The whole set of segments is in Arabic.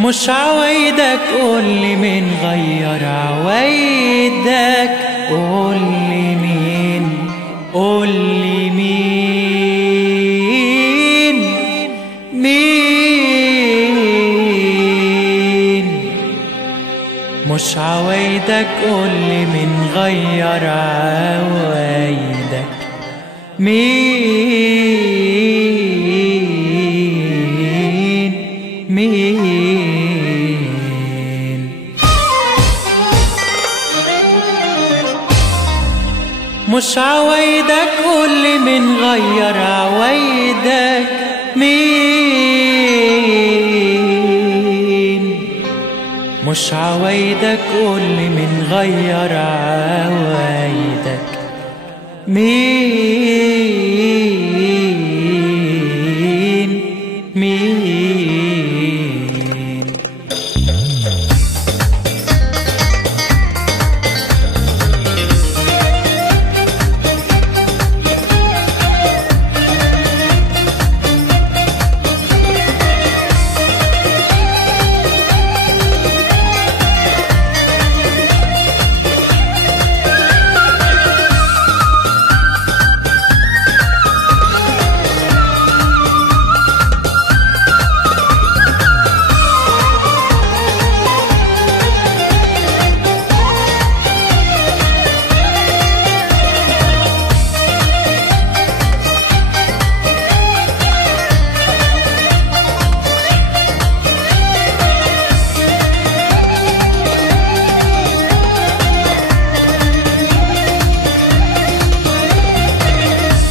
مش عوايدك قولي مين غير عوايدك، قولي مين، قولي مين، مين. مش عوايدك قولي مين غير عوايدك، مين، مين. مش عوايدك قولي مين غير عوايدك، مين. مش عوايدك قولي مين غير عوايدك، مين، مين.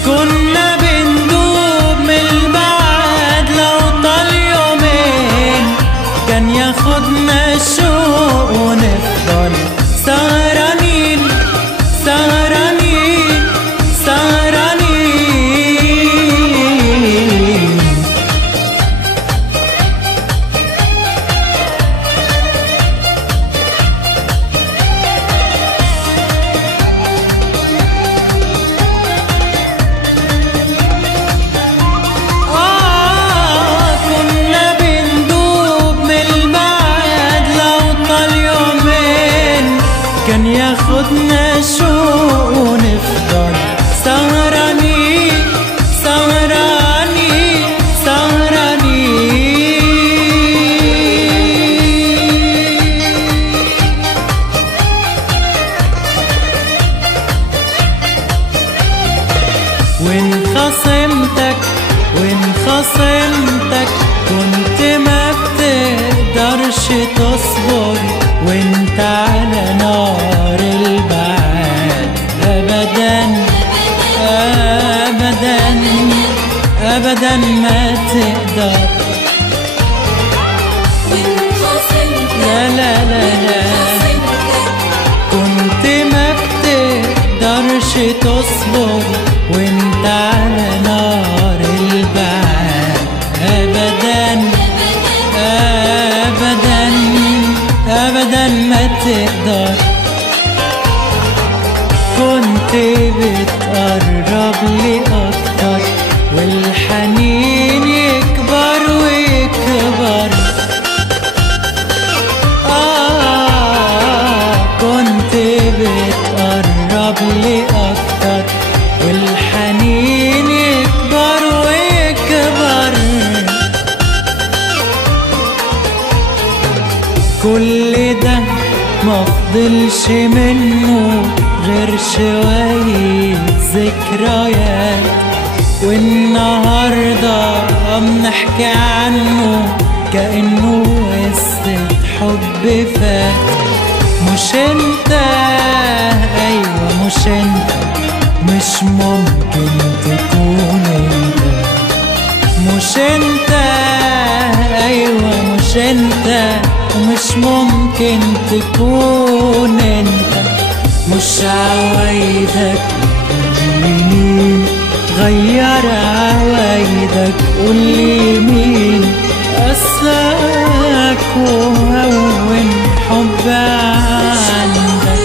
كنا بندوب من البعد لو طال يومين، كان ياخدنا الشوق ونفضل سهرانين سهرانين سهرانين. كان ياخدنا الشوق ونفضل سهرانين سهرانين سهرانين. وإن خصمتك كنت ما بتقدرش تصبر، وانت على نار البعاد أبدا أبدا أبدا ما تقدر. لا لا لا لا كنت ما بتقدرش تصبر، وانت على نار البعاد أبدا أبدا أبدا ما تقدر. كنت بتقرب لي أكتر والحنين يكبر ويكبر. كنت بتقرب لي أكتر والحنين يكبر ويكبر. كل ده مفضلش منه غير شوية ذكريات، والنهاردة بنحكي عنه كأنه قصة حب فات. مش انت، ايوه مش انت، مش ممكن تكون انت. مش انت، ايوه مش انت، ومش ممكن تكون انت. مش عوايدك مين غير عوايدك، قولي مين قساك وهون حب عندك.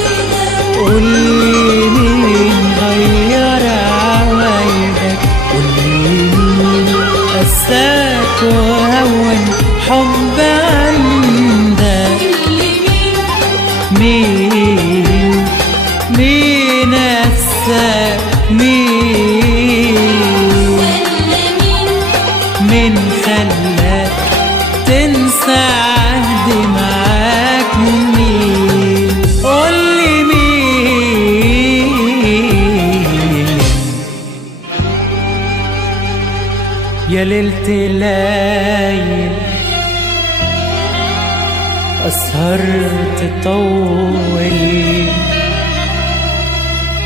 قولي مين غير عوايدك، قولي مين قساك وهون حب عندك. خلاك تنسى عهدي معاك مين؟ قولي مين؟ يا ليلة ليل أسهر تطول،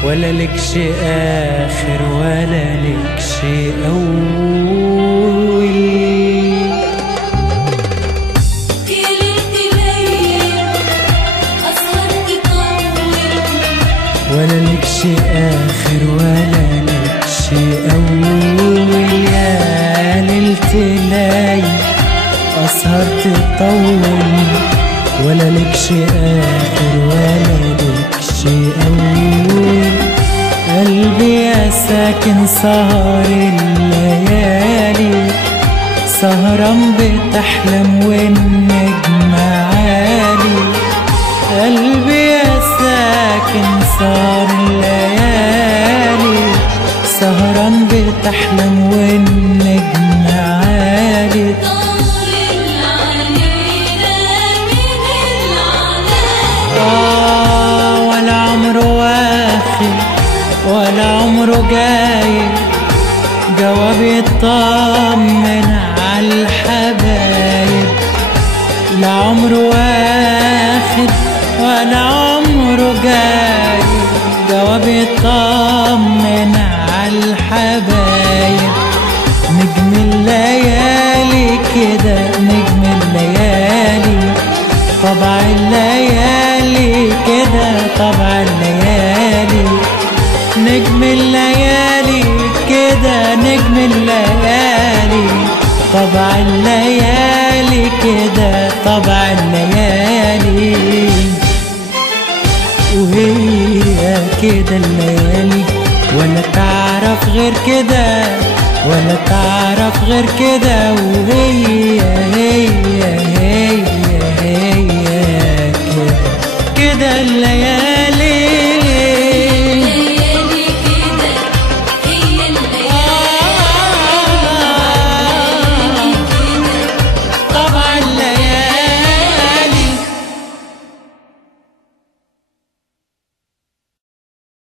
ولا لكش آخر ولا لكش أول. يا ليلة ليل أسهر تطول، ولا لكش آخر ولا لكش أول. يا ليلة ليل أسهر تطول، ولا لكش آخر ولا لكش أول. قلبي يا ساكن سهر الليالي، سهران بتحلم والنجم عالي. قلبي يا ساكن سهر الليالي، سهران بتحلم والنجم عالي. ولا عمره واخد ولا عمره جاي جواب يطمن عالحبايب. لا عمره واخد ولا عمره جاي جواب يطمن عالحبايب. نجم الليالي كده نجم الليالي، طبع الليالي كده طبع الليالي. نجم الليالي كده نجم الليالي، طبع الليالي كده طبع الليالي. وهي كده الليالي ولا تعرف غير كده ولا تعرف غير كده. وهي هي هي هي كده الليالي.